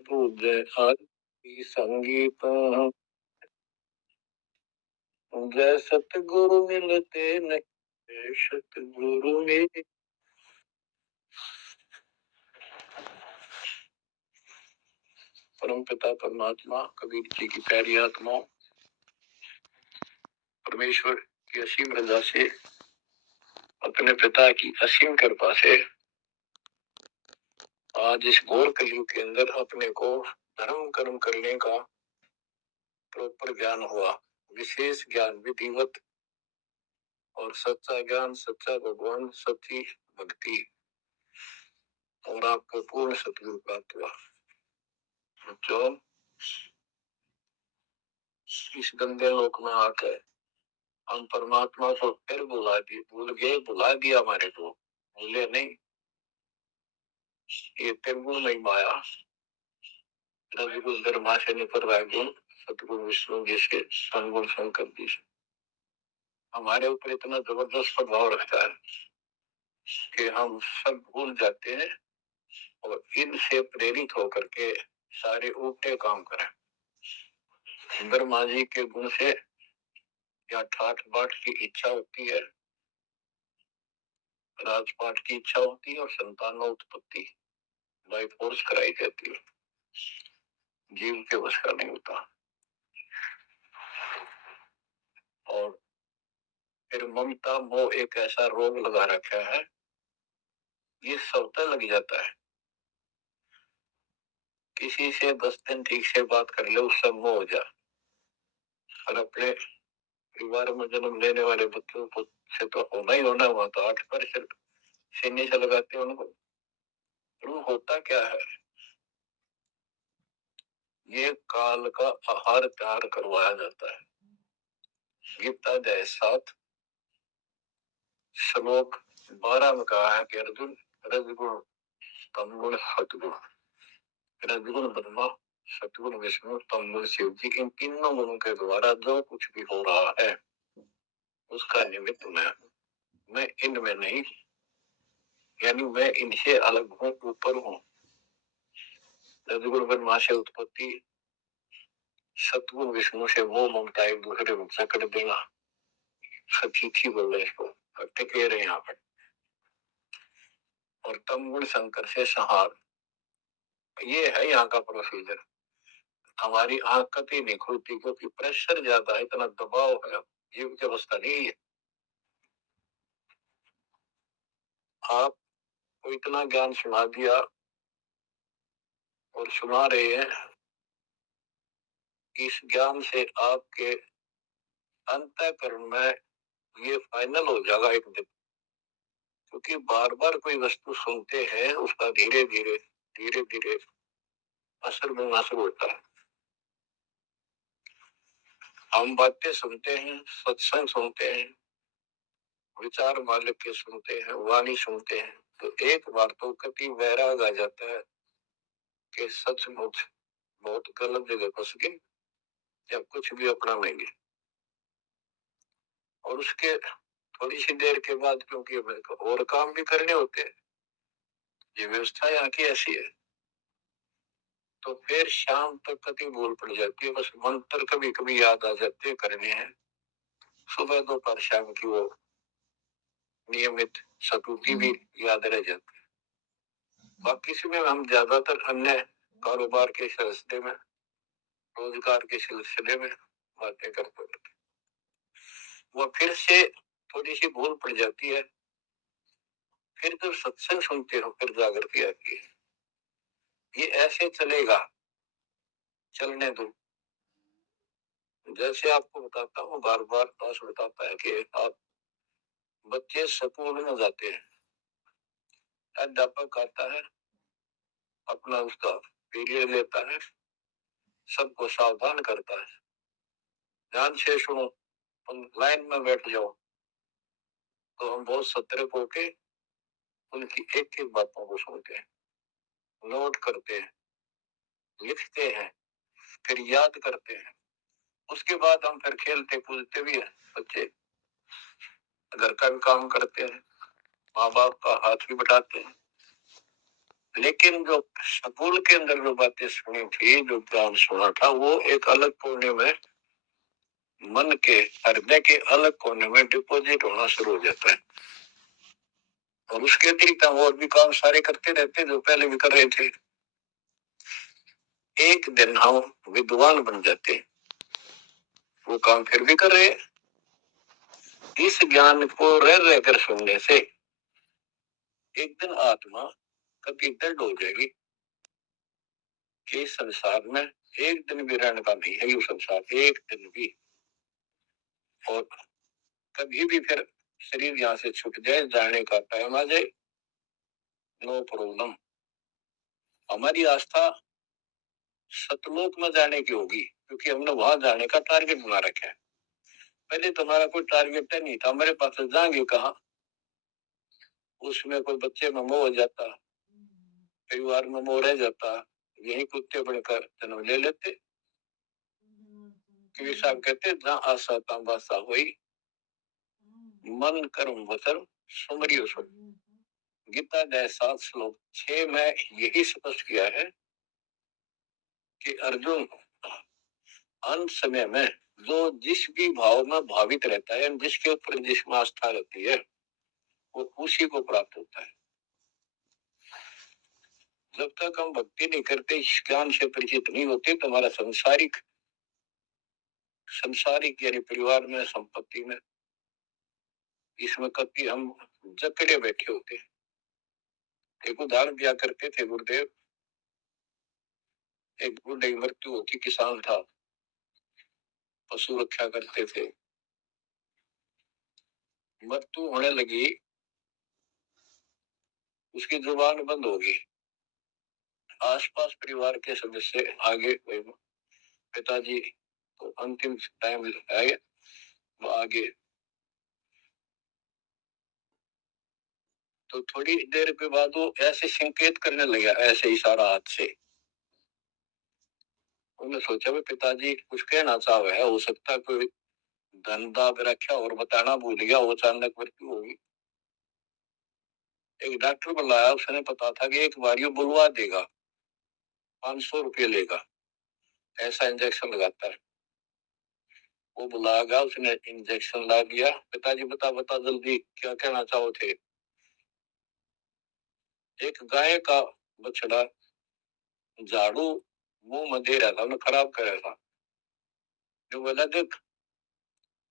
पूज्य आदि संगीत जय सतगुरु मिलते नहीं सतगुरु में। परम पिता परमात्मा कबीर जी की प्यारी आत्माओं, परमेश्वर की असीम रजा से, अपने पिता की असीम कृपा से आज इस घोर कलयुग के अंदर अपने को धर्म कर्म करने का प्रॉपर ज्ञान हुआ, विशेष ज्ञान विधिवत और सच्चा ज्ञान, सच्चा भगवान, सच्ची भक्ति और आपको पूर्ण सतगुरु प्राप्त हुआ। जो इस गंदे लोक में आकर हम परमात्मा को फिर भुला दिया हमारे को, भूले नहीं। ये त्रिगुण नहीं माया, रजगुण धर्मा से निपर रहा गुण, सतगुण विष्णु जी से, संगुण शंकर जी से हमारे ऊपर इतना जबरदस्त प्रभाव रखता है कि हम सब भूल जाते हैं और इनसे प्रेरित होकर के सारे उल्टे काम करें। ब्रह्मा जी के गुण से या ठाठ बाट की इच्छा होती है, राजपाट की इच्छा होती है और संतान उत्पत्ति बाई फोर्स कराई जाती है, जीव के वश का नहीं होता। और फिर ममता मोह एक ऐसा रोग लगा रखा है, ये सबसे लग जाता है। किसी से 10 दिन ठीक से बात कर ले, उससे मोह हो जाए। और अपने परिवार में जन्म लेने वाले बच्चों को से तो होना ही होना, हुआ तो 8% सीने से लगाते हैं उनको। तो होता क्या है, ये काल का आहार तैयार करवाया जाता है। गीता अध्याय 7 श्लोक 12 में कहा है कि अर्जुन, रजगुण तमगुण सतगुण, रजगुण ब्रह्मा, सतगुण विष्णु, तमगुण शिव जी, इन तीनों गुणों के द्वारा जो कुछ भी हो रहा है उसका निमित्त मैं इनमें नहीं, यानी मैं इनसे अलग हूँ, ऊपर हूँ। रजगुण ब्रह्मा से उत्पत्ति, सतगुण विष्णु से वो ममता एक दूसरे में जकड़ देना, सतीथी बोल रहे इसको, कह रहे यहाँ पर। और तमगुण शंकर से संहार, ये है यहाँ का प्रोसीजर। हमारी आंख कभी नहीं खुलती क्योंकि प्रेशर ज्यादा है, इतना दबाव है, जीव की अवस्था नहीं है। आपको इतना ज्ञान सुना दिया और सुना रहे हैं, इस ज्ञान से आपके अंतःकरण में ये फाइनल हो जाएगा एक दिन। क्योंकि बार बार कोई वस्तु सुनते हैं, उसका धीरे धीरे असर मिलना शुरू होता है। हम बातें सुनते हैं, सत्संग सुनते हैं, विचार मालिक के सुनते हैं, वाणी सुनते हैं, तो एक बार तो कति वैराग आ जाता है कि सचमुच बहुत गलत जगह फंस गए या कुछ भी अपना लेंगे। और उसके थोड़ी सी देर के बाद, क्योंकि और काम भी करने होते हैं, ये व्यवस्था यहाँ की ऐसी है, तो फिर शाम तक कति भूल पड़ जाती है। बस मंत्र कभी कभी याद आ जाते हैं, करने हैं। सुबह दोपहर शाम की वो नियमित सतुति भी याद रह जाती है। बाकी समय हम ज्यादातर अन्य कारोबार के सिलसिले में, रोजगार के सिलसिले में बातें करते हैं। वो फिर से थोड़ी सी भूल पड़ जाती है। फिर जब सत्संग सुनते हो फिर जागृति आती है। ये ऐसे चलेगा, चलने दो। जैसे आपको बताता हूँ, बार बार दास बताता है कि आप बच्चे स्कूल में जाते हैं, अध्यापक आता है, अपना उसका पीरियड लेता है, सबको सावधान करता है, ध्यान से सुनो, तुम लाइन में बैठ जाओ। तो हम बहुत सतर्क होके उनकी एक एक बातों को सुनते हैं, नोट करते हैं, लिखते हैं, फिर याद करते हैं। उसके बाद हम फिर खेलते कूदते भी हैं बच्चे। घर का भी काम करते हैं, माँ बाप का हाथ भी बटाते हैं, लेकिन जो स्कूल के अंदर जो बातें सुनी थी, जो ज्ञान सुना था, वो एक अलग कोने में, मन के हृदय के अलग कोने में डिपॉजिट होना शुरू हो जाता है। और उसके अतिरिक्त हम और भी काम सारे करते रहते जो पहले भी कर रहे थे। एक दिन हम विद्वान बन जाते, वो काम फिर भी कर रहे। इस ज्ञान को रह रहकर सुनने से एक दिन आत्मा कभी दृढ़ हो जाएगी कि संसार में एक दिन भी रहने का नहीं है, ये संसार एक दिन भी। और कभी भी फिर शरीर यहाँ से छूट जाए, जाने का टाइम आ जाए, नो प्रॉब्लम। हमारी आस्था सतलोक में जाने की होगी, क्योंकि हमने वहां जाने का टारगेट बना रखा है। पहले तुम्हारा कोई टारगेट नहीं था, हमारे पास जाएंगे कहाँ। उसमें कोई बच्चे में मोह हो जाता, परिवार में मोह रह जाता, यही कुत्ते बनकर जन्म ले लेते। कबीर साहब कहते जहाँ आशा तहाँ बासा हुई, मन कर्म वचन सुमरियो सुन। गीता अध्याय 7 श्लोक 6 में यही स्पष्ट किया है कि अर्जुन अंत समय में जो जिस भी भाव में भावित रहता है, जिसके ऊपर जिसमें आस्था रहती है, वो उसी को प्राप्त होता है। जब तक हम भक्ति नहीं करते, इस ज्ञान से परिचित नहीं होते, तो हमारा संसारिक यानी परिवार में, संपत्ति में, इसमें कभी हम जकड़े बैठे होते। एक उदाहरण दिया करते थे गुरुदेव। एक बूढ़े की मृत्यु होती, किसान था, पशु रक्षा करते थे, मृत्यु होने लगी, उसकी जुबान बंद हो गई। आसपास परिवार के सदस्य आगे, पिताजी को अंतिम टाइम आए, वो आगे। तो थोड़ी देर के बाद वो ऐसे संकेत करने लगा, ऐसे इशारा हाथ से। उन्होंने सोचा भी पिताजी कुछ कहना चाह है, हो सकता है कोई धन दाब रखा और बताना भूल गया, वो अचानक मृत्यु होगी। एक डॉक्टर बुलाया, उसने पता था कि एक बार ये बुलवा देगा, 500 रुपये लेगा, ऐसा इंजेक्शन लगाता है। वो बुला गया, उसने इंजेक्शन ला दिया। पिताजी बता बता जल्दी क्या कहना चाहो थे। एक गाय का बछड़ा झाड़ू मुंह में दे रहा था, उन्हें खराब कर रहा था। जो बोला देख,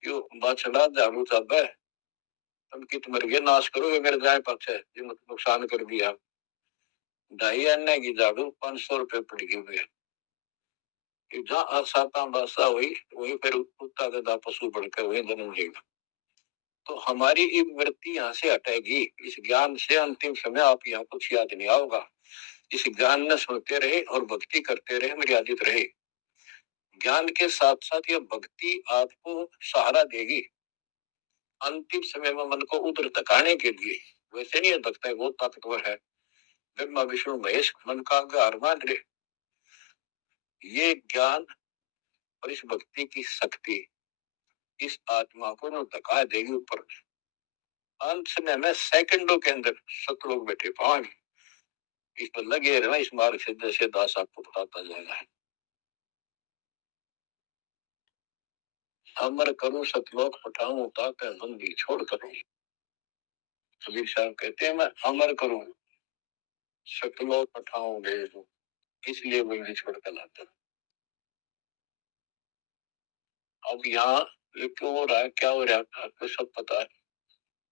यो बछड़ा झाड़ू चाहता है, तुम कित मर गए, नाश करोगे मेरे गाय पक्ष है, ये नुकसान कर दिया। 2.5 आने की झाड़ू 500 रुपये पड़ गई हुई। जहाँ साता बासा हुई, वही फिर कुत्ता गधा पशु बढ़कर वही जन्म लेगा। तो हमारी ये वृत्ति यहाँ से हटेगी। इस ज्ञान से अंतिम समय आप यहाँ कुछ याद नहीं आओगा। इस ज्ञान में सुनते रहे और भक्ति करते रहे, मर्यादित रहे। ज्ञान के साथ साथ यह भक्ति आपको सहारा देगी अंतिम समय में मन को उधर धकाने के लिए। वैसे नहीं लगता है बहुत ताकतवर है, ब्रह्मा विष्णु महेश मन का आधार मान रहे। ये ज्ञान और इस भक्ति की शक्ति इस आत्मा को न धका देगी ऊपर। अंत समय में सेकंडों के अंदर सतलोक बैठे पाएंगे। इस पर लगे रहना, इस मार्ग से जैसे दास आपको बताता जाएगा। अमर करूं सतलोक पठाऊं, ताकि बंदी छोड़ करूं। कबीर साहब कहते हैं, मैं अमर करूं सतलोक पठाऊं भेजूं, इसलिए बंदी छोड़ कर लाता। अब यहाँ क्यों हो रहा है, क्या हो रहा है, आपको सब पता है।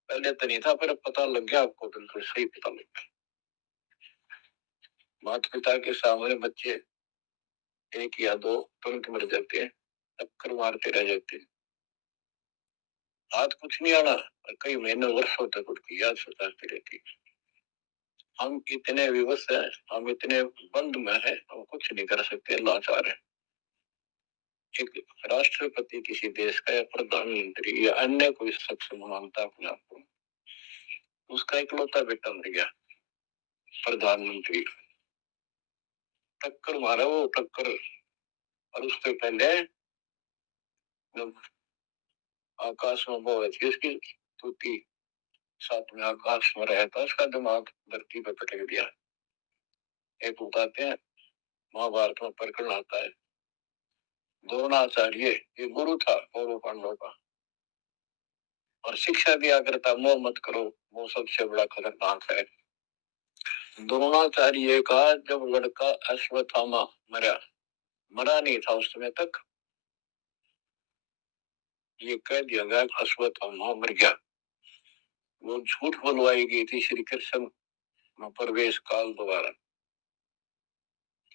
पहले तो नहीं था, पर अब पता लग गया आपको, बिल्कुल सही पता लग गया। माता पिता के सामने बच्चे एक या दो तुरंत मर जाते हैं, टक्कर मारते रह जाते हैं। हाथ कुछ नहीं आना, कई महीने वर्षों तक उनकी याद सताती रहती। हम इतने विवश हैं, हम इतने बंद में हैं, हम कुछ नहीं कर सकते, लाचार है। एक राष्ट्रपति किसी देश का या प्रधानमंत्री या अन्य कोई शख्स मानता अपने आप को, उसका इकलौता बेटा मर गया, प्रधानमंत्री, टक्कर मारा वो टक्कर। और उससे पहले जब आकाश में वो थी उसकी, तूती साथ में आकाश में रहता, उसका दिमाग धरती पे पटक दिया। एक बताते हैं महाभारत में प्रकरण आता है, द्रोणाचार्य ये गुरु था कौरव पांडवों का, और शिक्षा दिया करता मोह मत करो, वो सबसे बड़ा खतरनाक है। द्रोणाचार्य का जब लड़का अश्वत्थामा मरा नहीं था उस समय तक, ये कह दिया गया अश्वत्थामा मर गया। वो झूठ बुलवाई गई थी श्री कृष्ण में प्रवेश काल द्वारा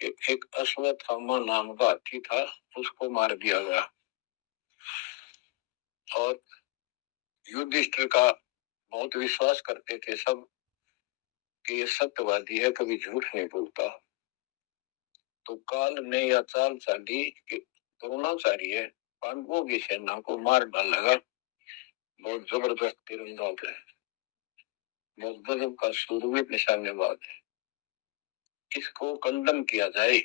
कि एक अश्वत्थामा नाम का हाथी था, उसको मार दिया गया। और युधिष्ठिर का बहुत विश्वास करते थे सब कि ये सत्यवादी है, कभी झूठ नहीं बोलता। तो काल ने यह चाल चाली कि द्रोणाचार्य पांडवों की सेना को मार डालेगा। बहुत जबरदस्त तीरंदाज है, बहुत गजब का शूरवीर निशानेबाज है, इसको कंडम किया जाए।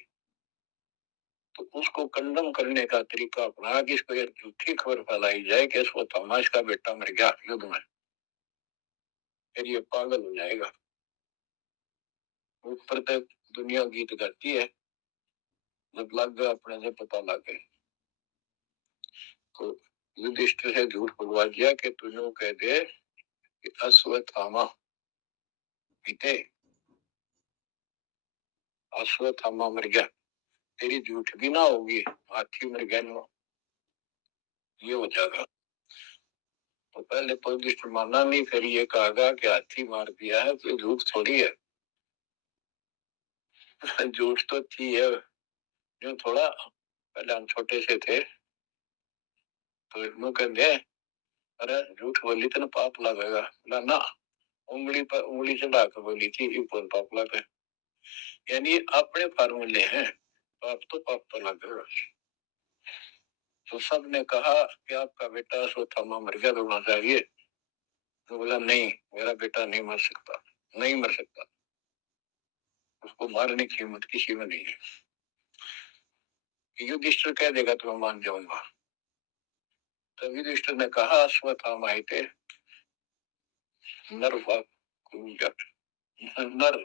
तो उसको कंडम करने का तरीका अपना कि इसको एक झूठी खबर फैलाई जाए कि अश्वत्थामा का बेटा मर गया युद्ध में, फिर ये पागल हो जाएगा। ऊपर तक दुनिया गीत गाती है, जब लग गया अपने से पता लग गए तो युधिष्ठिर से झूठ बुलवा दिया कि तू यूं कह दे कि अश्वत्थामा बीते, अश्वत्थामा मर गया, तेरी झूठ भी ना होगी, हाथी मर गया ना, ये हो जाएगा। तो पहले तो युधिष्ठिर माना नहीं, फिर ये कहा कि हाथी मार दिया है तो झूठ थोड़ी है। झूठ तो थी है, जो थोड़ा पहले हम छोटे से थे तो यूं कहते अरे झूठ बोली तो ना पाप लगेगा ना ना, उंगली पर उंगली चढ़ा कर बोली थी पाप लगे, यानी अपने फार्मूले हैं, पाप तो लगेगा। तो सब ने कहा कि आपका बेटा अश्वत्थामा मर गया, रोना चाहिए। तो बोला नहीं, मेरा बेटा नहीं मर सकता, नहीं मर सकता, उसको मारने की हिम्मत किसी में नहीं है। युधिष्ठिर कह देगा तो मैं मान जाऊंगा। तब युधिष्ठिर ने कहा अश्वत्थामा थे नर नर,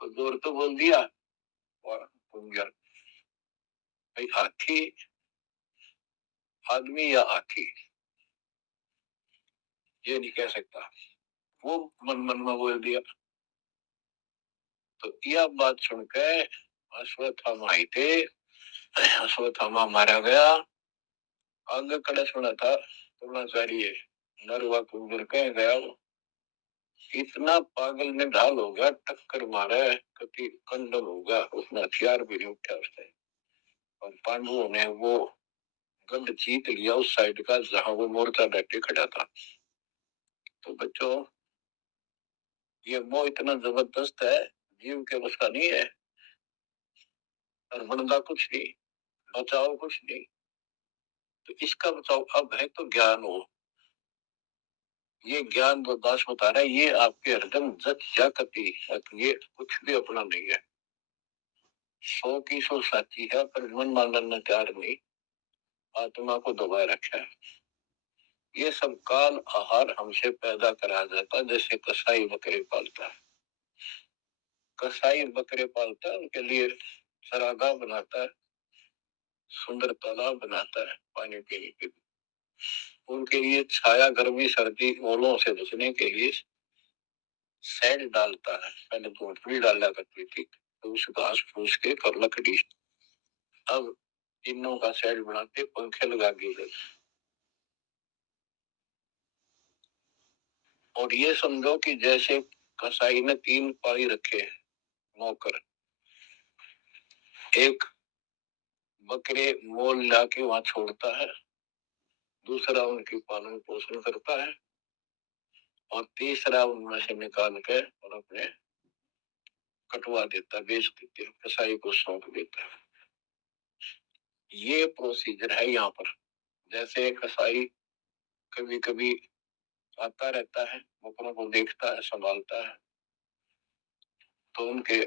तो जोर तो बोल दिया, और भाई हाथी आदमी या हाथी ये नहीं कह सकता, वो मन मन में बोल दिया। तो यह बात सुनकर अश्वत्थामा थे, अश्वत्थामा मारा गया। आगे कड़े सुना था द्रोणाचार्य नरवा कुंजर कह गया, वो इतना पागल में ढाल हो गया, टक्कर मारा कति कंडल होगा, उसने हथियार भी नहीं उठा उसने। और पांडवों ने वो गढ़ जीत लिया उस साइड का जहां वो मोर्चा डटे खड़ा था। तो बच्चों ये मोह इतना जबरदस्त है, जीव के बस का नहीं है, और बनता कुछ नहीं, बचाओ कुछ नहीं। तो इसका बचाओ अब है तो ज्ञान हो, ये ज्ञान जो दास बता रहा है ये आपके हृदय जत जाती, ये कुछ भी अपना नहीं है, 100 की 100 साची है, पर मन मानना तैयार नहीं, आत्मा को दबाए रखा है। ये सब काल आहार हमसे पैदा करा जाता, जैसे कसाई बकरे पालता है, कसाई बकरे पालता है, उनके लिए सरागाह बनाता है, सुंदर तालाब बनाता है पानी पीने के लिए, उनके लिए छाया गर्मी सर्दी ओलों से बचने के लिए सैड डालता है। पहले तो झोपड़ी डाला करती थी, तो उस घास फूस के कर लकड़ी, अब तीनों का सेट बनाते पंखे लगा दिए। और ये समझो कि जैसे कसाई ने 3 पाई रखे नौकर, एक बकरे मोल ला के वहां छोड़ता है, दूसरा उनकी पालन पोषण करता है, और तीसरा उनमें से निकाल के और अपने कटवा देता, बेच देते, कसाई को सौंप देता है। ये प्रोसीजर है यहाँ पर। जैसे कसाई कभी कभी आता रहता है, बकरों को देखता है, संभालता है, तो उनके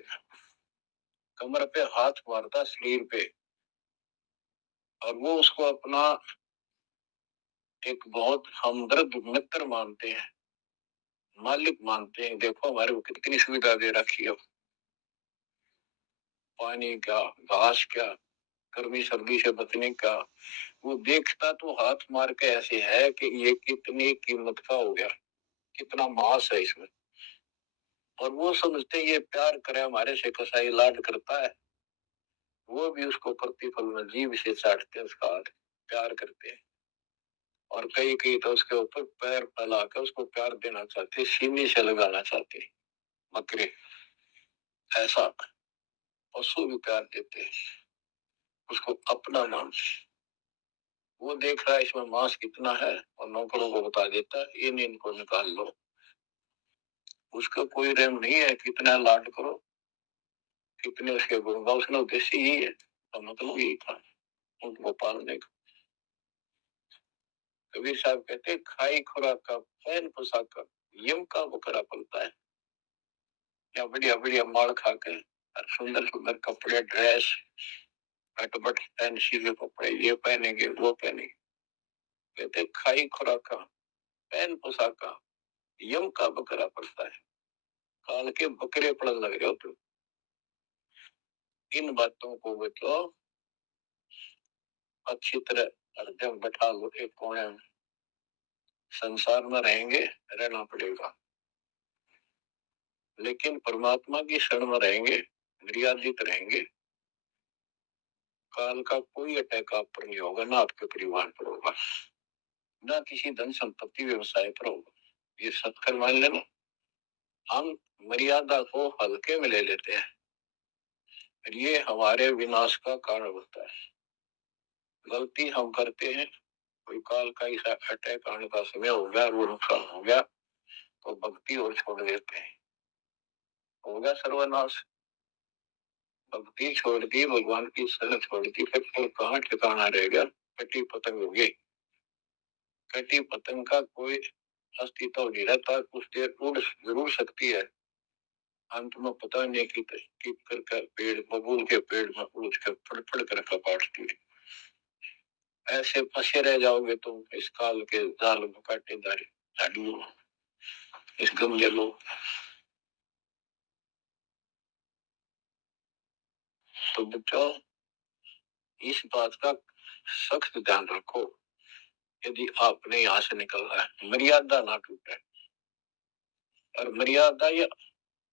कमर पे हाथ मारता, शरीर पे, और वो उसको अपना एक बहुत हमदर्द मित्र मानते हैं, मालिक मानते हैं। देखो हमारे को कितनी सुविधा दे रखी है, पानी का, घास का, गर्मी सर्दी से बचने का। वो देखता तो हाथ मार के ऐसे है कि ये कितनी कीमत का हो गया, कितना मांस है इसमें। और वो समझते ये प्यार करे हमारे से, कसाई लाड करता है, वो भी उसको प्रतिफल में जीभ से चाटते हैं, उसका हाथ प्यार करते हैं। और कई कई तो उसके ऊपर पैर फैला कर उसको प्यार देना चाहते, सीने से लगाना चाहते। बकरे ऐसा पशु भी प्यार देते हैं, उसको अपना मांस। वो देख रहा है इसमें मांस कितना है और नौकरों को बता देता है इन इनको निकाल लो। उसका कोई रहम नहीं है, कितना लाड करो, कितने उसके गुण का, उसका उद्देश्य यही है, तो मतलब यही था उनको पालने का। कबीर साहब कहते खाई खुराक का, पहन पोशाक का, यम का बकरा पलता है। या बढ़िया बढ़िया माल खा के और सुंदर सुंदर कपड़े, ड्रेस, कटबट फैंसी के कपड़े, ये पहनेंगे वो पहनेंगे। कहते खाई खुराक का, पहन पोशाक का, यम का बकरा पड़ता है। काल के बकरे पड़न लग रहे हो तुम। इन बातों को बचो, अच्छी तरह हरदम बैठा लो एक कोने में। संसार में रहेंगे, रहना पड़ेगा, लेकिन परमात्मा की शरण में रहेंगे, मर्यादित रहेंगे। काल का कोई अटैक आप पर नहीं होगा, ना आपके परिवार पर होगा, ना किसी धन संपत्ति व्यवसाय पर होगा। ये सत्कर मान लेना। हम मर्यादा को हल्के में ले लेते हैं, ये हमारे विनाश का कारण होता है। गलती हम करते हैं, कोई काल का ऐसा अटैक आने का समय हो गया, वो नुकसान हो गया, तो भक्ति और छोड़ देते हैं, होगा सर्वनाश। भक्ति छोड़ दी, भगवान की शरण छोड़ दी, फिर कहाँ ठिकाना रहेगा। कटी पतंग हो गई, कटी पतंग का कोई अस्तित्व नहीं रहता, कुछ देर उड़ जरूर सकती है, अंत में पता नहीं कि कर पेड़, बबूल के पेड़ में उड़ कर फड़फड़ कर कपाटती है। ऐसे फंसे रह जाओगे तुम इस काल के जाल में, कांटेदार झाड़ियों, इस गंगे लो। तो बच्चों इस बात का सख्त ध्यान रखो, यदि आपने यहाँ से निकलना है, मर्यादा ना टूटे। और मर्यादा ये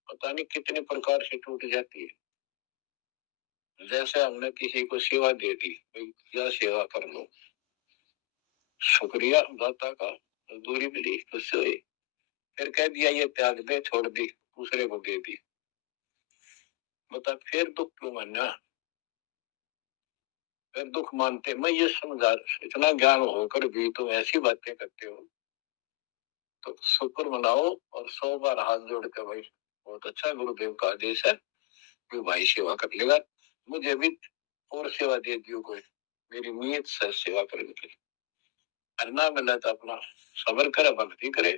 पता नहीं कितने प्रकार से टूट जाती है। जैसे हमने किसी को सेवा दे दी, क्या सेवा कर लो, शुक्रिया दाता का, दूरी मिली, खुश हुई, फिर कह दिया ये त्याग दे, छोड़ दी, दूसरे को दे दी। बता फिर दुख क्यों मानना, फिर दुख मानते। मैं ये समझा, इतना ज्ञान होकर भी तुम ऐसी बातें करते हो, तो शुक्र मनाओ और 100 बार हाथ जोड़ के भाई बहुत अच्छा गुरुदेव का आदेश है कि भाई सेवा कर लेगा, मुझे भी और सेवा दे दियो कोई, मेरी नीयत से सेवा करने की। करना मिला तो अपना सबर करे, भक्ति करे,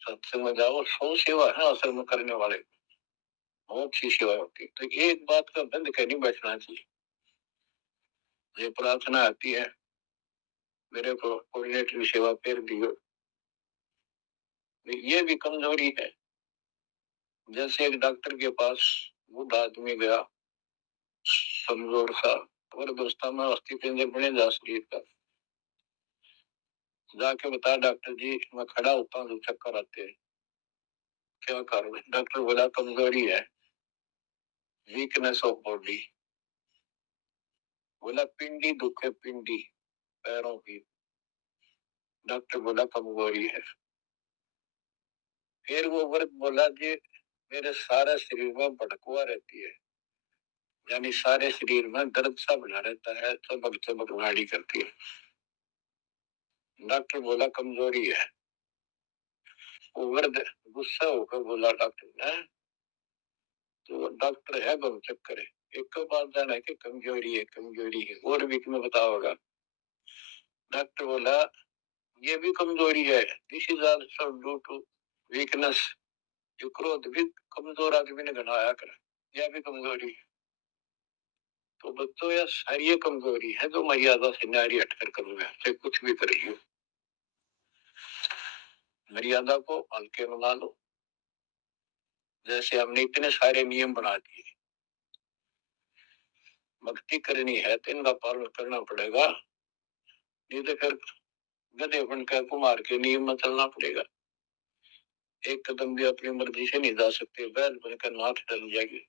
सत्संग में जाओ। 100 सेवा है असल में करने वाले, बहुत सी सेवा होती है। तो एक बात का बंद कर नहीं बैठना चाहिए। ये प्रार्थना आती है, मेरे को कोऑर्डिनेटर सेवा फेर दियो, ये भी कमजोरी है। जैसे एक डॉक्टर के पास बूढ़ा आदमी गया, कमजोर सा, और दोस्ता में अस्थि पिंजर बने जा शरीर का, जाके बता डॉक्टर जी मैं खड़ा होता हूँ तो चक्कर आते हैं, क्या कारण है? डॉक्टर बोला कमजोरी है, वीकनेस ऑफ बॉडी। बोला पिंडी दुख है, पिंडी पैरों की। डॉक्टर बोला कमजोरी है। फिर वो वर्ग बोला जी मेरे सारे शरीर में भड़कुआ रहती है, यानी सारे शरीर में दर्द सा बना रहता है, चबक चबक नाड़ी करती है। डॉक्टर बोला कमजोरी है। वो वर्ग गुस्सा होकर बोला डॉक्टर ने, तो डॉक्टर है गम चक्कर है, एक तो बात जाना है कि कमजोरी है, कमजोरी है, और वीक में बताओगा। डॉक्टर बोला ये भी कमजोरी है, this is also due to weakness. जो क्रोध भी कमजोर आदमी ने घनाया कर, यह भी कमजोरी है। तो बच्चों यह सारी कमजोरी है जो मर्यादा से नारी हटकर करूंगा, चाहे कुछ भी करिए। मर्यादा को हल्के में ला लो। जैसे हमने इतने सारे नियम बना दिए, भक्ति करनी है तो इनका पालन करना पड़ेगा, नहीं तो फिर गधे बनकर कुमार के नियम में चलना पड़ेगा। एक कदम भी अपनी मर्जी से नहीं जा सकते, बैल बनकर नाथ डल जाएगी,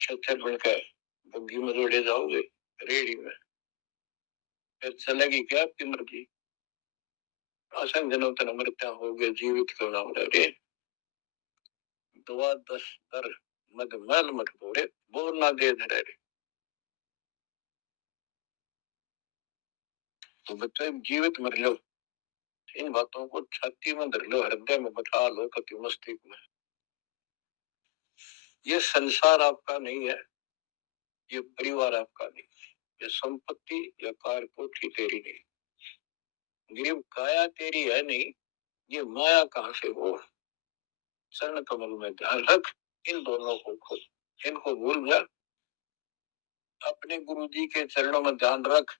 छत्तर बनकर बग्गी में जोड़े जाओगे रेडी में, फिर चलेगी क्या आपकी मर्जी? असंग तन मृत्या हो गए जीवित क्यों ना रहे, दुआ दस दर मद मैल मत बोरे, बोर ना दे धरे। तो बच्चे जीवित मर लो, इन बातों को छाती में धर लो, हृदय में बैठा लो, कति मस्तिष्क में। ये संसार आपका नहीं है, ये परिवार आपका नहीं, ये संपत्ति या कार कोठी तेरी नहीं, गरीब काया तेरी है नहीं, ये माया कहां से हो। चरण कमल में ध्यान रख, इन दोनों को खोल, इनको भूल जा, अपने गुरु जी के चरणों में ध्यान रख,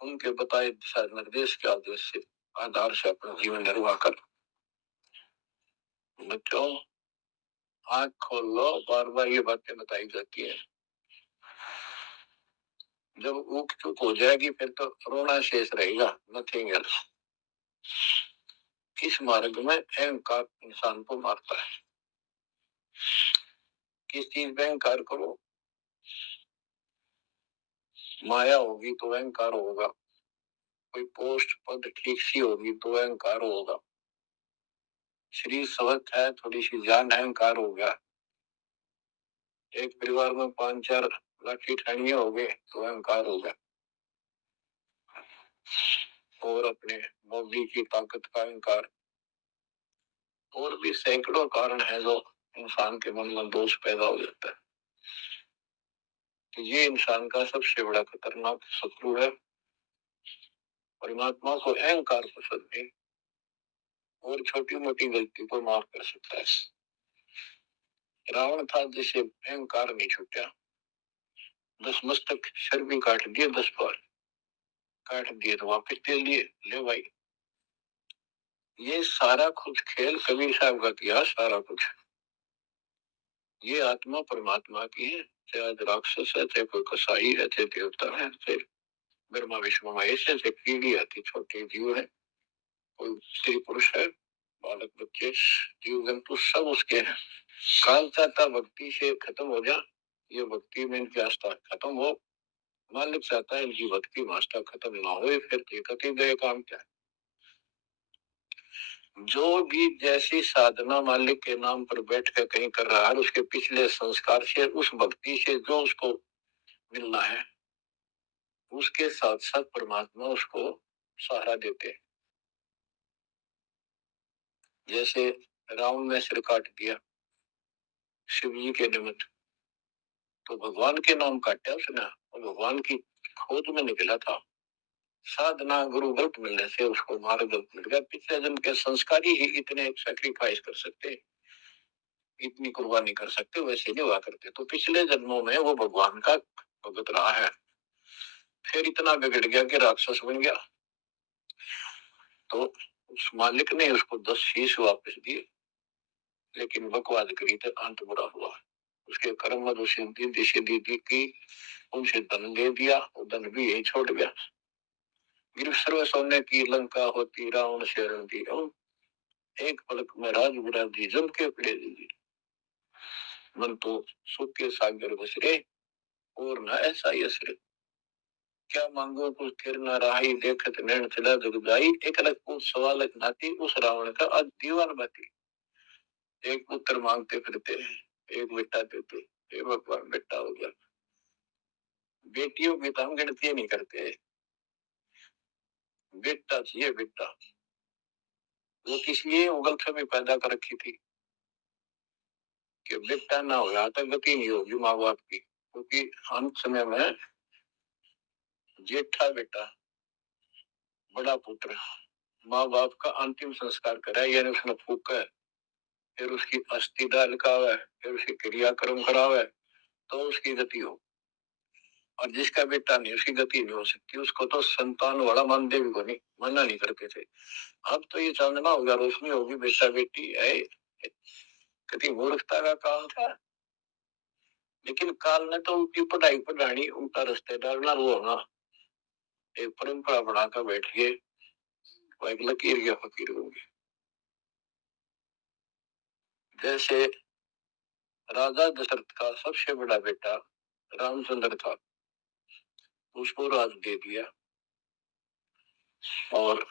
उनके बताए दिशा निर्देश के आदेश से आधार से अपना जीवन निर्वाह कर। बच्चों आंख खोल लो, बार बार ये बातें बताई जाती है, जब ऊख चुप हो जाएगी फिर तो रोना शेष रहेगा, नथिंग एल्स। किस मार्ग में अहंकार इंसान को मारता है, किस चीज में अहंकार करो, माया होगी तो अहंकार होगा, कोई पोस्ट पद ठीक सी होगी तो अहंकार होगा, शरीर स्वस्थ है थोड़ी सी जान अहंकार हो गया, एक परिवार में 5-4 लाठी ठानिया हो गए तो अहंकार हो गया, और अपने बॉडी की ताकत का अहंकार, और भी सैकड़ों कारण है जो इंसान के मन में दोष पैदा हो जाता है। तो ये इंसान का सबसे बड़ा खतरनाक शत्रु है। परमात्मा को अहंकार पसंद नहीं, और छोटी मोटी गलती को माफ कर सकता है। रावण था जिसे अहंकार नहीं छूटा, 10 मस्तक सर भी काट दिए, 10 बार काट दिए तो वापिस दे लिए, ले भाई। ये सारा कुछ खेल कबीर साहब का किया, सारा कुछ ये आत्मा परमात्मा की है, चाहे आज राक्षस है, चाहे कोई कसाई है, चाहे देवता है, चाहे ब्रह्मा विष्णु महेश है, चाहे कीड़ी आती छोटे जीव है, कोई स्त्री पुरुष है, बालक बच्चे जीव जंतु सब उसके हैं। काल चाहता भक्ति से खत्म हो जा, ये भक्ति में इनकी आस्था खत्म हो, मालिक चाहता है इनकी भक्ति में आस्था खत्म ना हो, फिर कति गए काम क्या है। जो भी जैसी साधना मालिक के नाम पर बैठ कर कहीं कर रहा है, उसके पिछले संस्कार से, उस भक्ति से जो उसको मिलना है, उसके साथ साथ परमात्मा उसको सहारा देते। जैसे रावण ने सिर काट दिया शिव जी के निमित्त, तो भगवान के नाम काटा उसने, और भगवान की खोज में निकला था, साधना गुरु गलत मिलने से उसको मार्ग गलत मिल गया। पिछले जन्म के संस्कारी ही इतने सैक्रिफाइस कर सकते, इतनी कुर्बानी कर सकते, वैसे नहीं हुआ करते, तो पिछले जन्मों में वो भगवान का भगत रहा है, फिर इतना बिगड़ गया कि राक्षस बन गया, तो उस मालिक ने उसको 10 शीश वापस दिए, लेकिन बकवाद करी तो अंत बुरा हुआ। उसके कर्म में दिशा दी की उनसे धन दे दिया, और धन भी यही छोड़ गया। गिर सर्व सोने की लंका होती, रावण से दी, एक पलक में राजगुरा दी, जम के पड़े दी, मन तो सुख के सागर बसरे, और न ऐसा यसरे, क्या मांगो कुछ फिर न रही, देखत नैन चला जग जाई, एक अलग पूछ सवाल नाती, उस रावण का आज दीवान बाती। एक पुत्र मांगते फिरते, एक बेटा देते, एक भगवान बेटा हो गया। बेटियों की तो हम गिनती नहीं करते, बेटा चाहिए बेटा। वो किस लिए उगलछमी पैदा कर रखी थी कि बेटा ना हो, यहाँ तक गति नहीं होगी माँ बाप की, क्योंकि अंत समय में जेठा बेटा, बड़ा पुत्र, माँ बाप का अंतिम संस्कार करा, यानी उसने फूका है, फिर उसकी अस्थि डाल का है, फिर उसकी क्रियाक्रम करावे, तो उसकी गति हो। और जिसका बेटा नहीं उसकी गति नहीं हो सकती। उसको तो संतान वाला मानते भी को नहीं, मना नहीं करते थे। अब तो ये चांदना होगा, रोशनी होगी, बेटा बेटी है। कभी मूर्खता का काम था, लेकिन काल ने तो उनकी पढ़ाई पढ़ानी, उनका रास्ते डालना, वो होना एक परंपरा बनाकर बैठ गए। वो एक लकीर या फकीर होंगे। जैसे राजा दशरथ का सबसे बड़ा बेटा रामचंद्र था, उसको राज दे दिया। और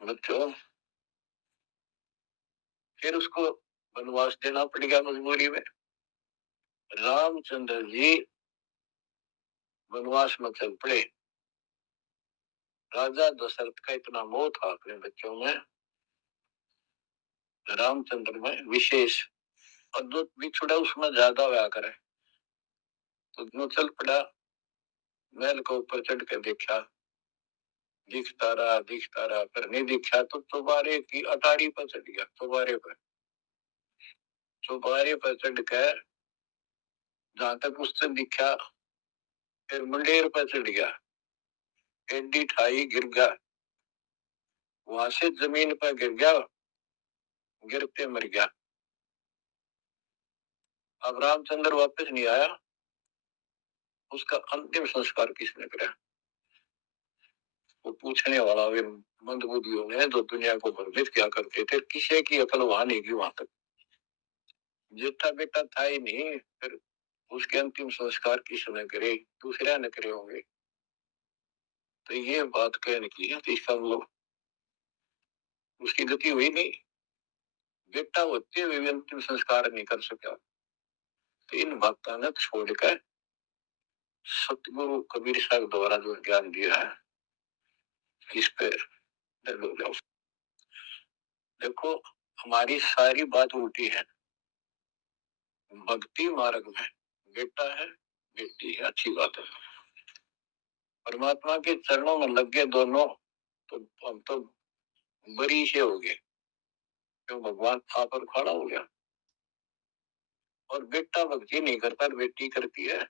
बच्चों फिर उसको वनवास देना पड़ गया मजबूरी में। रामचंद्र जी वनवास में चल पड़े। राजा दशरथ का इतना मोह था अपने बच्चों में, रामचंद्र में विशेष, और जो बिछुड़ा उसमें ज्यादा हुआ करे। तो जो चल पड़ा, महल को ऊपर चढ़ कर देखा, दिखता रहा पर नहीं दिखा। तो चौबारे की अटारी पर चढ़ गया। चौबारे पर चढ़ कर जहां तक उससे दिखा, फिर मुंडेर पर चढ़ गया, एडी ठाई गिर गया, वहां से जमीन पर गिर गया, गिरते मर गया। अब रामचंद्र वापस नहीं आया। उसका अंतिम संस्कार किसने कराया? वो पूछने वाला वे मंदबुद्धियों ने जो दुनिया को भ्रमित क्या करते थे, किसी की अकल वहां नहीं गई वहां तक। जेठा बेटा था ही नहीं, फिर उसके अंतिम संस्कार किसने करे? दूसरा न करे होंगे। तो ये बात कहने की है, तो इसका वो उसकी गति हुई नहीं। बेटा होते हुए भी अंतिम संस्कार नहीं कर सका। तो इन भक्तों ने छोड़कर सतगुरु कबीर साहब द्वारा जो ज्ञान दिया है, इस पे हो जाओ। देखो हमारी सारी बात उल्टी है। भक्ति मार्ग में बेटा है बेटी है, अच्छी बात है। परमात्मा के चरणों में लग गए दोनों, तो हम तो बरी से हो गए, क्यों भगवान आप पर खड़ा हो गया। और बेटा भक्ति नहीं करता, बेटी करती है,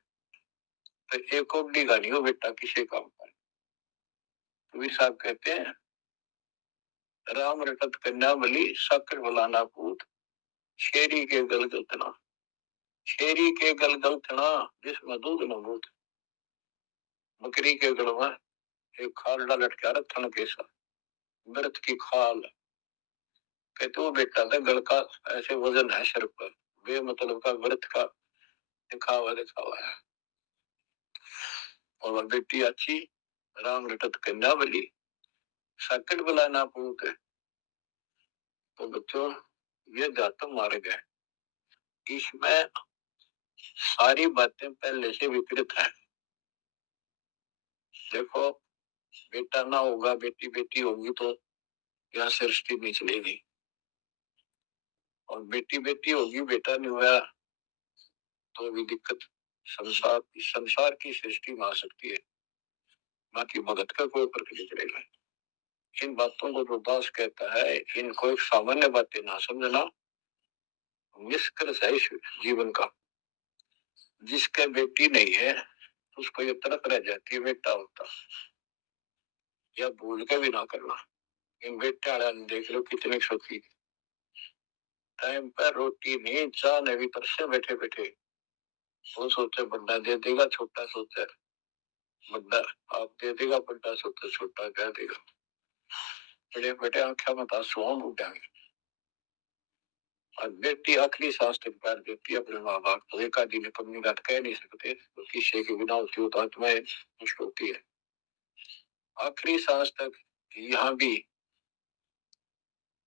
तो एक ओबली का नहीं हो बेटा किसी काम का। कबीर साहब कहते हैं, राम रटत कन्या बली, शक्र बलाना पूत, छेरी के गलगल तना, छेरी के गलगल तना जिसमें दूध न मूत। बकरी के गल में एक खालडा लटका रहा थन के साथ, व्रत की खाल। कहते वो बेटा था गल का ऐसे वजन है सिर पर, बे मतलब का व्रत का दिखावा है। और बेटी अच्छी, राम रटत कन्या बली, सकट बुलाना पूत है। तो बच्चों ये जातम मार्ग है, इसमें सारी बातें पहले से विपरीत है। देखो बेटा ना होगा, बेटी बेटी होगी, तो यहाँ सृष्टि नहीं चलेगी। और बेटी बेटी होगी, बेटा नहीं हुआ तो भी दिक्कत संसार की सृष्टि में आ सकती है। बाकी भगत का कोई फर्क नहीं पड़ेगा। इन बातों को जो दास कहता है, इनको एक सामान्य बातें ना समझना, निष्कर्ष है इस जीवन का। जिसका बेटी नहीं है उसको ये तड़प रह जाती है बेटा होता, या भूल के भी ना करना। इन बेटे वाला देख लो कितने सुखी, टाइम पर रोटी नहीं, चाह नहीं, भी तरसे बैठे बैठे। वो सोचे बड़ा दे देगा, छोटा सोचे बड़ा आप दे देगा, बड़ा सोचे छोटा कह देगा। बड़े बेटे आंखें में आंसू उठ जाएंगे। और बेटी आखिरी सांस तक प्यार देती है अपने माँ बाप को। एक आदि ने कमी बात कह नहीं सकते, तो किसी के बिना होती हो तो आत्माएं नष्ट होती है। आखिरी सांस तक। यहाँ भी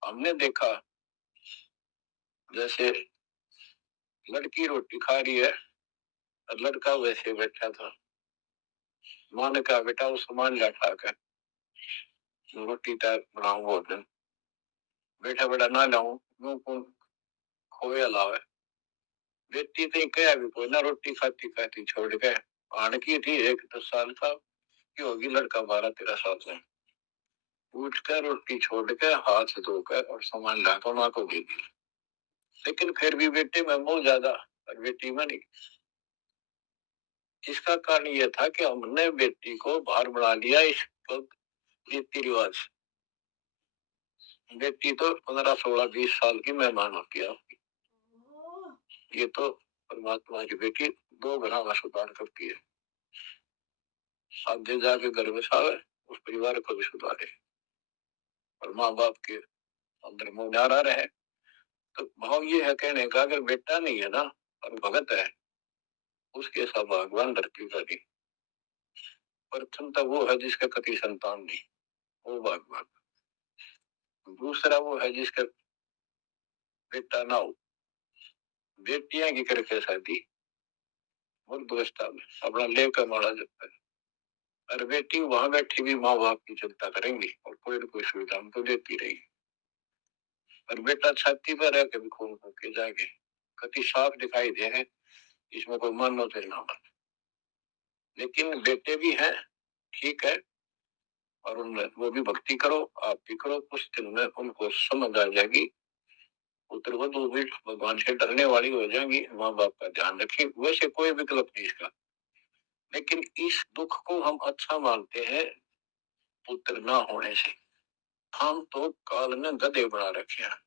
हमने देखा, जैसे लड़की रोटी खा रही है और लड़का वैसे बैठा था। माँ ने कहा बेटा वो सामान लाटा कर रोटी तैयार बनाऊ भोजन। बेटा बेटा ना लाऊं, मुंह को खोए अलावे। बेटी तो कह भी कोई ना, रोटी खाती खाती छोड़ के आन की थी, 1 10 साल का की होगी, लड़का 12 13 साल का। उठ कर रोटी छोड़ के हाथ धोकर और सामान लाकर माँ को दे दी। लेकिन फिर भी बेटे में मोह ज्यादा और बेटी में नहीं। इसका कारण यह था कि हमने बेटी को बाहर बढ़ा लिया इस रीति रिवाज। बेटी तो 15, 16, 20 साल की मेहमान होती है आपकी। ये तो परमात्मा की बेटी 2 गुना का सुधार करती है। आगे जाके घर में सावे उस परिवार को भी सुधारे और माँ बाप के अंदर मोह नारा रहे। तो भाव ये है कहने का, अगर बेटा नहीं है ना और भगत है, उसके सब भगवान धरती का नहीं। प्रथम तो वो है जिसका कति संतान नहीं, वो भगवान। दूसरा वो है जिसका बेटा ना हो, बेटियां की करके शादी और दोस्ता में अपना लेकर मारा जाता है। और बेटी वहां बैठी भी माँ बाप की चिंता करेंगी और कोई न कोई सुविधा उनको देती रहेगी। और बेटा छाती पर रह के भी खून के जाके कति साफ दिखाई दे है, इसमें कोई मानो तो ना मानो। लेकिन बेटे भी हैं, ठीक है, और उनमें वो भी भक्ति करो, आप भी करो, कुछ दिन में उनको समझ आ जाएगी। पुत्र को तो भी भगवान से डरने वाली हो जाएंगी, माँ बाप का ध्यान रखें। वैसे कोई विकल्प नहीं इसका, लेकिन इस दुख को हम अच्छा मानते हैं पुत्र ना होने से। हम तो काल में गधे बना रखे हैं।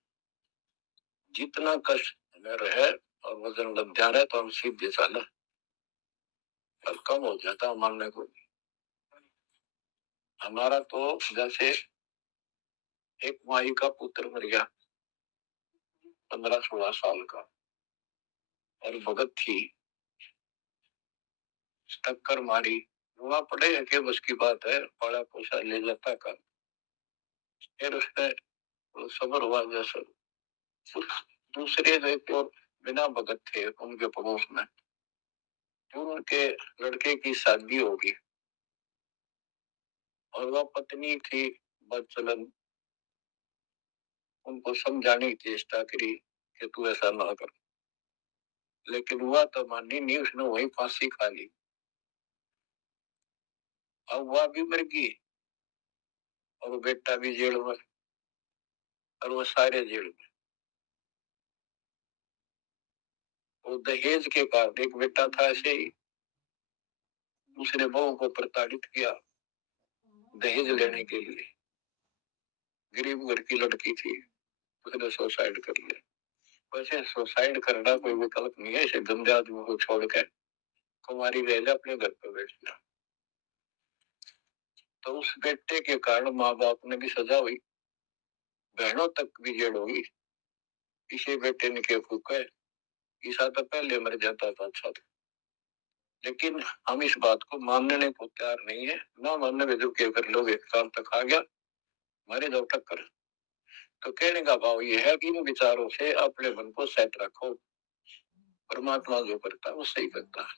जितना कष्ट में रहे और वजन लग जा रहा है तो हम सीधे चाला और कम हो जाता मानने को। हमारा तो जैसे एक माई का पुत्र मर गया 15, 16 साल का, और भगत थी, टक्कर मारी, रोना पड़े के बस की बात है, पाला पोसा ले जाता का। फिर उसने सबर हुआ जैसा दूसरे जो बिना भगत थे उनके पड़ोस में, जो उनके लड़के की शादी होगी और वह पत्नी थी बदचलन, उनको समझाने की चेष्टा करी कि तू ऐसा ना कर, लेकिन हुआ तो मानी नहीं, उसने वही फांसी खा ली। अब वह भी मर गई और वो बेटा भी जेल में और वो सारे जेल में। वो दहेज के कारण, एक बेटा था ऐसे ही, उसने बहू को प्रताड़ित किया दहेज लेने के लिए। गरीब घर की लड़की थी, उसने सुसाइड कर लिया। वैसे सुसाइड करना कोई विकल्प नहीं है, इसे गंदे आदमी को छोड़ कर कुमारी रह ले, अपने घर पर बैठ जा। तो उस बेटे के कारण माँ बाप ने भी सजा हुई, बहनों तक भी जेल होगी। इसे बेटे ने क्या फूका है, ईसा तो पहले मर जाता था अच्छा था। लेकिन हम इस बात को मानने को तैयार नहीं है, ना मानने में जो क्या कर लोगे, काम तक आ गया मारे जाओ टक्कर। तो कहने का भाव ये है कि इन विचारों से अपने मन को सेट रखो, परमात्मा जो करता है वो सही करता है।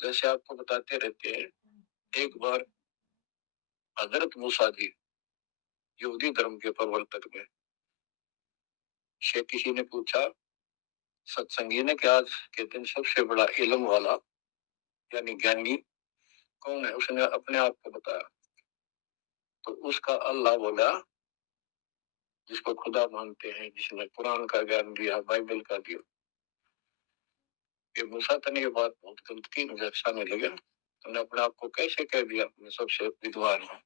जैसे आपको बताते रहते हैं, एक बार हजरत मूसा जी यहूदी धर्म के प्रवर्तक में से किसी ने पूछा सत्संगी ने कि आज के दिन सबसे बड़ा इल्म वाला यानी ज्ञानी कौन है, उसने अपने आप को बताया। तो उसका अल्लाह बोला, जिसको खुदा मानते हैं, जिसने कुरान का ज्ञान दिया, बाइबल का दिया। ये मूसा ने ये बात बहुत गलत की, मुझे अच्छा नहीं लगा। तुमने अपने आप को कैसे कह दिया मैं सबसे विद्वान हूँ।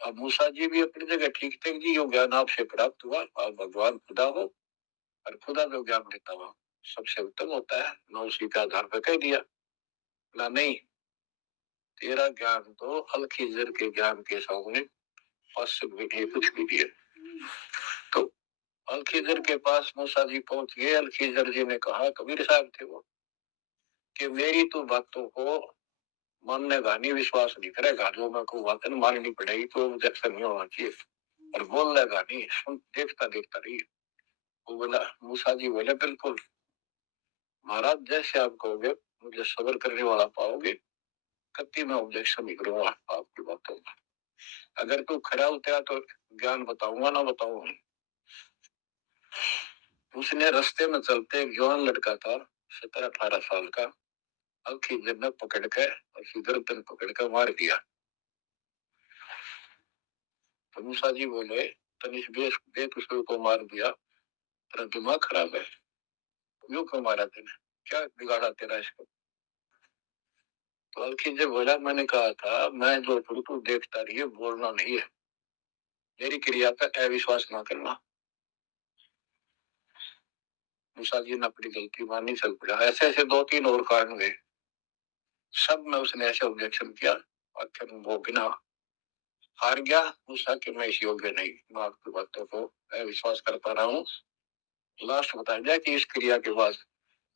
अब मूसा जी भी अपनी जगह ठीक थे जी, यो ज्ञान आपसे प्राप्त हुआ, आप भगवान खुदा हो और खुदा जो ज्ञान देता हुआ सबसे उत्तम होता है, मैं उसी के आधार पर कह दिया ना। नहीं, तेरा ज्ञान तो अलखिजर के ज्ञान के सामने कुछ भी दिए। तो अलखिजर के पास मूसा जी पहुंच गए। अलखिजर जी ने कहा, कबीर साहब थे वो, कि मेरी तो बातों को मानने का नहीं, विश्वास नहीं करेगा, जो मैं को बातें माननी पड़ेगी तो रिजेक्शन नहीं होना चाहिए, और बोल लेगा नहीं, सुन देखता देखता रही। वो बोला, मूसा जी बोले, बिल्कुल महाराज, जैसे आप कहोगे मुझे सबर करने वाला पाओगे, कभी मैं ऑब्जेक्शन नहीं करूंगा आपकी बातों में। अगर तू खरा उतरा तो ज्ञान बताऊंगा, ना बताऊंगा। उसने रास्ते में चलते एक जवान लड़का था 17, 18 साल का, अलखिजर ने पकड़ के और गर्दन पकड़ कर मार दिया। तो मूसा जी बोले, तनिष बेकसूर को मार दिया, तेरा दिमाग खराब है, क्यों क्यों मारा तेने, क्या बिगाड़ा तेरा इसको। तो अलखी जब बोला, मैंने कहा था मैं जो करूँ तू देखता रहिए, बोलना नहीं है, मेरी क्रिया का अविश्वास ना करना। मूसा जी ने अपनी गलती मानी, चल पड़ा। ऐसे ऐसे दो तीन और कारण हुए, सब में उसने ऐसे ऑब्जेक्शन किया, आखिर वो बिना हार गया। मूसा कि मैं इस योग्य नहीं, मैं आपकी बातों को अविश्वास करता रहा हूँ। लास्ट बताया जाए कि इस क्रिया के बाद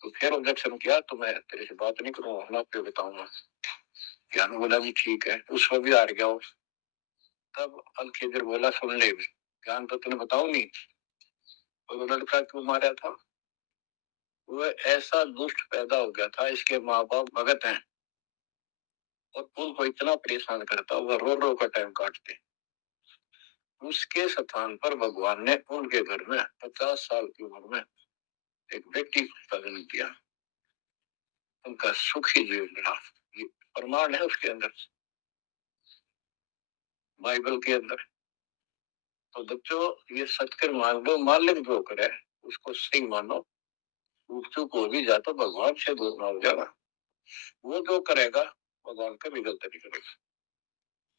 तो फिर ऑब्जेक्शन किया, तो मैं तेरे से बात नहीं करूंगा, ना पे बताऊंगा। ज्ञान बोला भी ठीक है, उसमें भी हार गया वो। तब अलखिदर बोला, सुन ले, ज्ञान तो तुमने बताऊ नहीं, वो लड़का क्यों मारा था? वो ऐसा दुष्ट पैदा हो गया था, इसके माँ बाप भगत हैं और उनको इतना परेशान करता, वो रो रो का टाइम काटते। उसके स्थान पर भगवान ने उनके घर में 50 साल की उम्र में एक बेटी का जन्म दिया, उनका सुखी जीवन मिला। ये प्रमाण है उसके अंदर, बाइबल के अंदर। तो बच्चों, ये सत्य मान लो, मालिक जो करे उसको सही मानो। चूक हो भी जाता, भगवान से दूर ना हो जाना। वो जो करेगा भगवान कभी गलत नहीं करेगा,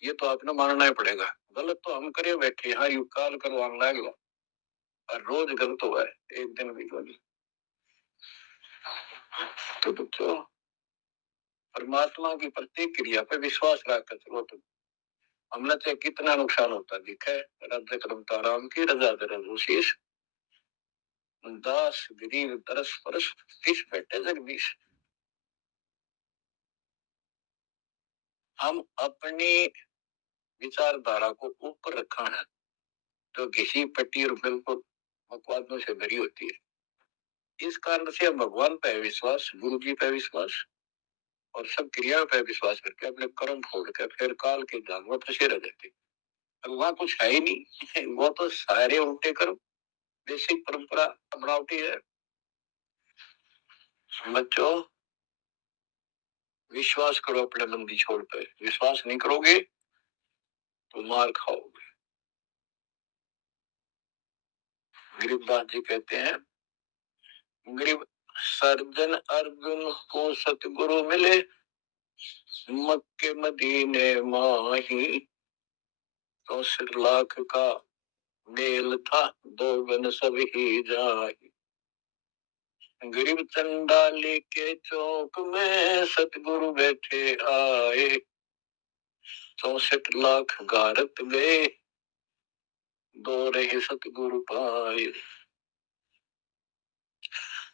ये तो आपने मानना ही पड़ेगा। गलत तो हम करे बैठे, हाँ यू काल करवाने लगे और रोज गलत हुआ है, एक दिन भी नहीं। तो बच्चों, परमात्मा की प्रत्येक क्रिया पे विश्वास रखकर चलो, तो हमने चाहे कितना नुकसान होता दिखा है, रद्द करमता राम की रजा दरशीष दास गरीब तरस परस तीस बैठे जगदीश। हम अपनी विचारधारा को ऊपर रखा है, तो घिसी पट्टी और बिल्कुल बकवादों से भरी होती है। इस कारण से हम भगवान पे विश्वास, गुरु जी पे विश्वास और सब क्रिया पे विश्वास करके अपने कर्म छोड़ कर फिर काल के जाल में फंसे रह जाते। वहां कुछ है ही नहीं, वो तो सारे उल्टे कर्म, बेसिक परंपरा बनावटी है। बच्चों, विश्वास करो अपने बंदी छोड़ पे, विश्वास नहीं करोगे तो मार खाओगे। गरीबदास जी कहते हैं, गरीब सर्जन अर्जुन को सतगुरु मिले, मक्के मदीने माही, 64 लाख का मेल था, दो गन सब ही जाही। गरीब चंडाली के चौक में सतगुरु बैठे आए, 64 लाख गारत गए, दो रहे सतगुरु पाए।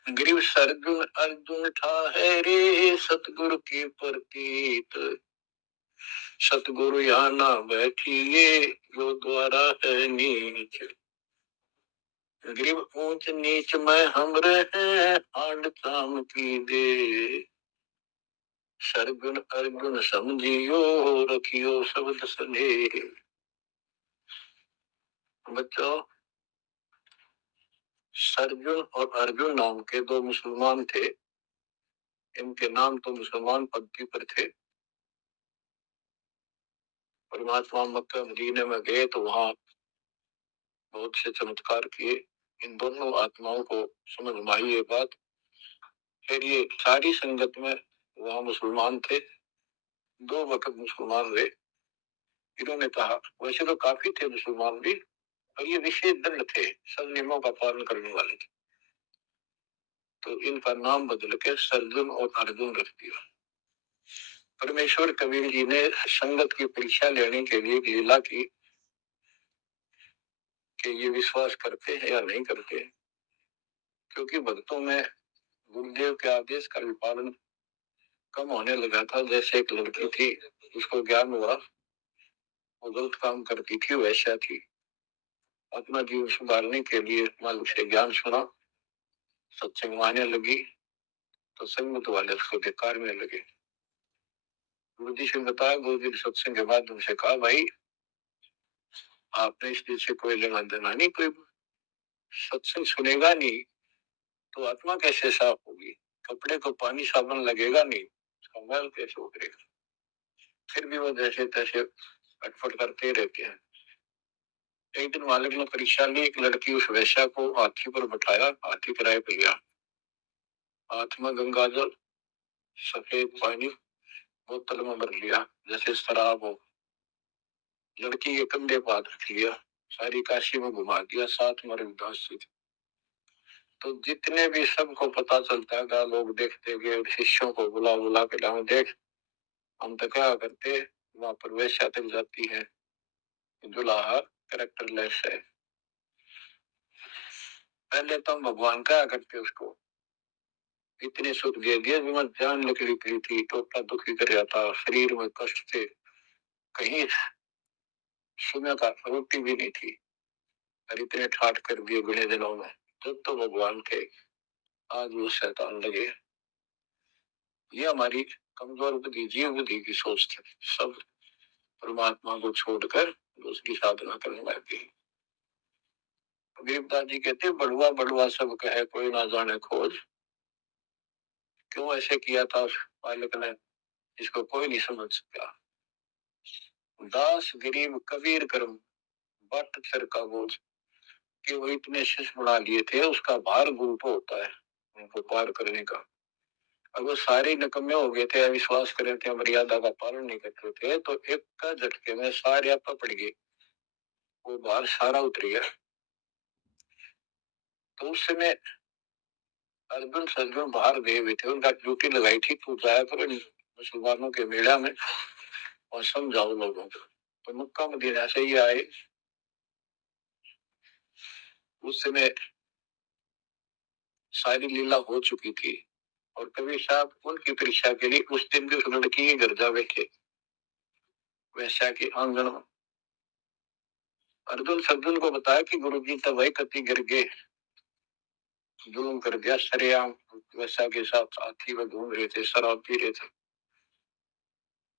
गरीब सर्जुन अर्जुन ठाहरे, सतगुरु की प्रतीत, सतगुरु यहाँ ना बैठिए, जो द्वारा है नीच। गरीब ऊंच नीच में हम रहे, आंड काम की दे, सरगुन अर्जुन समझियो, रखियो शब्द स्नेह। बच्चों, सरजुन और अर्जुन नाम के दो मुसलमान थे, इनके नाम तो मुसलमान पद्धति पर थे। परमात्मा मक्का मदीने में गए तो वहां बहुत से चमत्कार किए, इन दोनों आत्माओं को समझ में आई ये बात। फिर ये सारी संगत में वहां मुसलमान थे, 2 वक्त मुसलमान हुए। इन्होंने कहा, वैसे तो काफी थे मुसलमान भी, और ये विशेष दंड थे, सब नियमों का पालन करने वाले थे, तो इनका नाम बदल के सर्जुन और अर्जुन रख दिया। परमेश्वर कबीर जी ने संगत की परीक्षा लेने के लिए लीला की कि ये विश्वास करते हैं या नहीं करते, क्योंकि भक्तों में गुरुदेव के आदेश का पालन कम होने लगा था। जैसे एक लड़की थी, उसको ज्ञान हुआ वो गलत काम करती थी, वैसा थी, अपना जीवन सुधारने के लिए मालिक से ज्ञान सुना, सत्संग आने लगी, तो संगत वाले उसको धिक्कार में लगे। गुरु जी से बताया, गुरु जी ने सत्संग के बाद उनसे कहा, भाई आपने इस चीज से कोई लेना देना नहीं, कोई सत्संग सुनेगा नहीं तो आत्मा कैसे साफ होगी, कपड़े को पानी साबुन लगेगा नहीं, उसका मैल कैसे उतरेगा। फिर भी वो जैसे तैसे अटपट करते रहते हैं। एक दिन मालिक ने परीक्षा ली, एक लड़की उस वैश्या को हाथी पर बैठाया, हाथी किराए पे लिया, हाथ में गंगा जल, सफेद पानी, बोतल में भर लिया जैसे शराब हो, लड़की के कंधे पर हाथ रख लिया, सारी काशी में घुमा दिया, साथ में रविदास जी थे। तो जितने भी सबको पता चलता है, लोग देखते गए और शिष्यों को बुला बुला के लाओ, देख हम तो क्या करते, वहां पर वेश्या तक जाती है, दुल्हा कैरेक्टर लेस है। पहले तो हम भगवान क्या करते उसको, इतने सुख दे दिए, जान निकली पड़ी थी, टोटा दुखी कर रहा था, शरीर में कष्ट थे, कहीं सुबह का रोटी भी नहीं थी, और इतने ठाट कर दिए बिने दिनों में। जब तो भगवान थे, आज वो शैतान लगे। ये हमारी कमजोर बुद्धि, जीव बुद्धि की सोच थी। सब परमात्मा को छोड़कर उसकी साधना करने लगे। गरीबदास जी कहते, बड़ुआ बड़ुआ सब कहे कोई ना जाने खोज, क्यों ऐसे किया था उस बालक ने, इसको कोई नहीं समझ सका। दास गरीब कबीर कर्म बट सर का बोझ, कि वो इतने शिष्य बना लिए थे, उसका भार गुरु पे होता है उनको पार करने का। अब वो सारे नकम्मे हो गए थे, अविश्वास कर रहे थे, मर्यादा का पालन नहीं करते थे, तो एक का झटके में सारे आपा पड़ गए, वो भार सारा उतर गया। तो उस समय अर्जुन सज्जन बाहर गए हुए थे, उनका ड्यूटी लगाई थी, तू जाया करो मुसलमानों के मेला में और समझाओ लोगों को। तो मक्का मदीना से ही आए। उस समय सारी लीला हो चुकी थी, और कबीर साहब उनकी परीक्षा के लिए उस दिन भी उस लड़की के घर जा बैठे, वैश्या के आंगन में। अर्जुन सज्जन को बताया कि गुरु जी तब वही कति गिर गए, जुल्म कर दिया सरेआम, वैश्या के साथ साथी में घूम रहे थे, शराब पी रहे थे।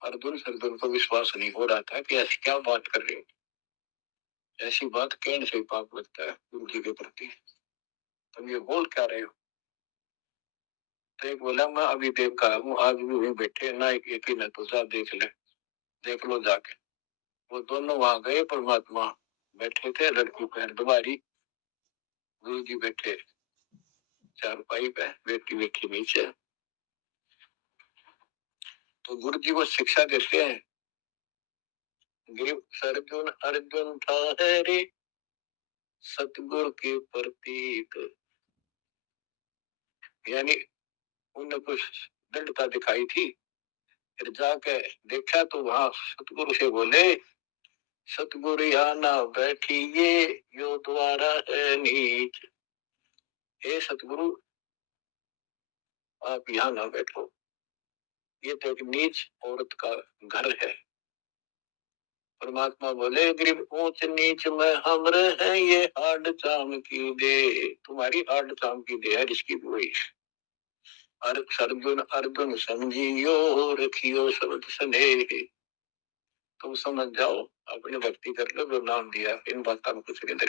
अर्जुन सज्जन को विश्वास नहीं हो रहा था कि ऐसी क्या बात कर रहे हो, ऐसी बात कहने से पाप लगता है गुरु जी के प्रति, तुम ये बोल क्या रहे हो। तो एक बोला, मैं अभी देख कर हूँ, आज भी वहीं बैठे ना, एक ही न तो जा देख ले, देख लो जाके। वो दोनों वहां गए, परमात्मा बैठे थे, लड़की पैर दुबारी, गुरु जी बैठे चारपाई पे, बेटी बैठी नीचे। तो गुरु जी को शिक्षा देते हैं, गिर अर्जुन अर्जुन ठहरे सतगुरु के प्रतीक, यानी उन्हें कुछ दृढ़ता दिखाई थी, फिर जाके देखा तो वहां सतगुरु से बोले, सतगुरु यहाँ ना बैठिए, यो द्वारा है नीच। हे सतगुरु, आप यहाँ ना बैठो, ये तो एक नीच औरत का घर है। परमात्मा बोले, गरीब ऊंच नीच में हम रहे, ये हाड चाम की दे, तुम्हारी हाड चाम की दे है, इसकी बुरी। अर्जुन अर्जुन समझियो, रखियो शब्द स्नेह, तुम समझ जाओ, अपनी भक्ति कर लो, जो नाम दिया, इन बातों में कुछ नहीं दे।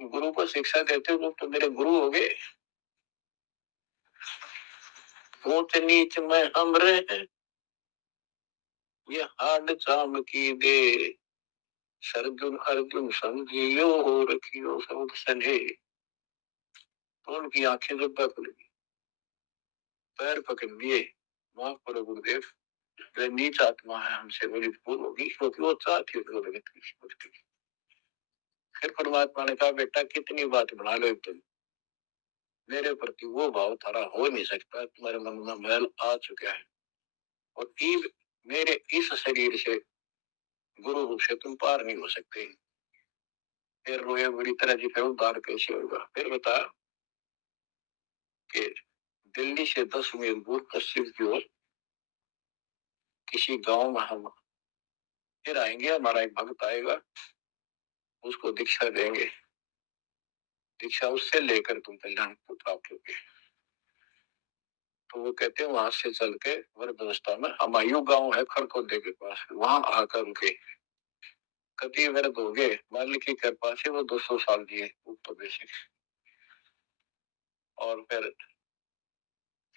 गुरु को शिक्षा देते हो तो मेरे गुरु हो गए। ऊंच नीच में हम रहे, ये हाड चाम की दे, अर्जुन अर्जुन समझियो, रखियो शब्द स्नेह। तो उनकी आंखें जब खुल गई, पैर पकड़ लिए, माफ करो गुरुदेव, वह नीच आत्मा है, हमसे बड़ी भूल होगी, क्योंकि वो चाहती है। फिर परमात्मा ने कहा, बेटा कितनी बात बना लो तुम, मेरे प्रति वो भाव थारा हो नहीं सकता, तुम्हारे मन में मैल आ चुका है, और मेरे इस शरीर से गुरु रूप से तुम पार नहीं हो सकते। फिर रोए बुरी तरह जी, फिर उद्धार कैसे होगा। फिर बता कि दिल्ली से 10 मील दूर पश्चिम की ओर किसी गांव में हम फिर आएंगे, हमारा एक भक्त आएगा, उसको दीक्षा देंगे, दीक्षा उससे लेकर तुम कल्याण को प्राप्त होगे। तो वो कहते हैं, वहां से चल के वृद्धावस्था में हमायूं गांव है खरखोदे के पास, वहां आकर रुके, कति वृद्ध हो गए, मालिक की कृपा से वो 200 साल जिए उपदेश। और फिर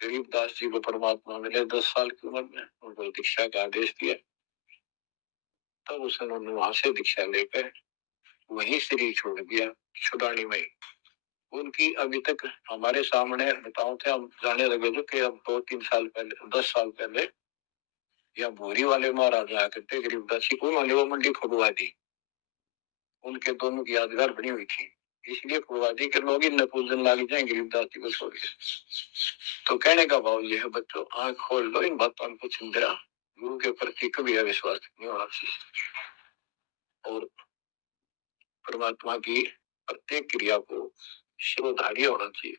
गरीबदास जी को परमात्मा मिले 10 साल की उम्र में, उनको दीक्षा का आदेश दिया। तब उसने वहां से दीक्षा लेकर वही शरीर छोड़ दिया, छुड़ानी में। उनकी अभी तक हमारे सामने बताओ थे, हम जाने लगे थे कि अब 2-3 साल पहले, 10 साल पहले या भूरी वाले महाराजा करते गरीबदासी को माले वो मंडी खुदवा दी, उनके दोनों की यादगार बनी हुई थी, इसलिए खुदवा दी कि लोग इन पूजन लाग जाए गरीबदासी को छोड़ के। तो कहने का भाव यह है बच्चों, आंख खोल लो, इन बातों को चिंतरा, गुरु के प्रति कभी अविश्वास नहीं होना चाहिए और परमात्मा की प्रत्येक क्रिया को शिरोधार्य होना चाहिए।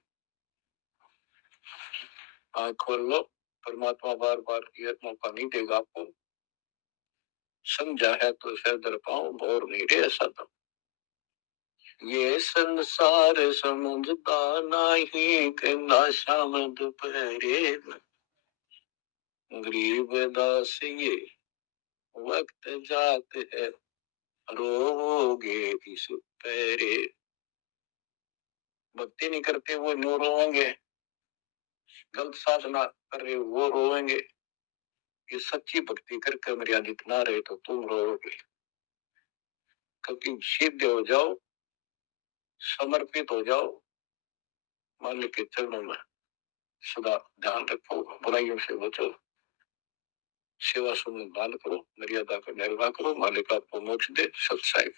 आंख खोल लो, परमात्मा बार बार यह मौका नहीं देगा आपको, समझा है तो सर पाऊं और नहीं रे ऐसा तो ये संसार समझता नहीं कहना शाम दोपहरे गरीब दास ये वक्त जात है रोगे इस पैरे। भक्ति नहीं करते वो नो रोएंगे, गलत साधना कर रहे वो रोएंगे, ये सच्ची भक्ति करके मर्यादित ना रहे तो तुम रोओगे। कभी सिद्ध हो जाओ, समर्पित हो जाओ, मालिक के चरणों में सदा ध्यान रखो, बुराइयों से बचो, सेवा सुमन दान करो, मर्यादा का निर्वाह करो, मालिक आपको मोक्ष दे। सत्साई।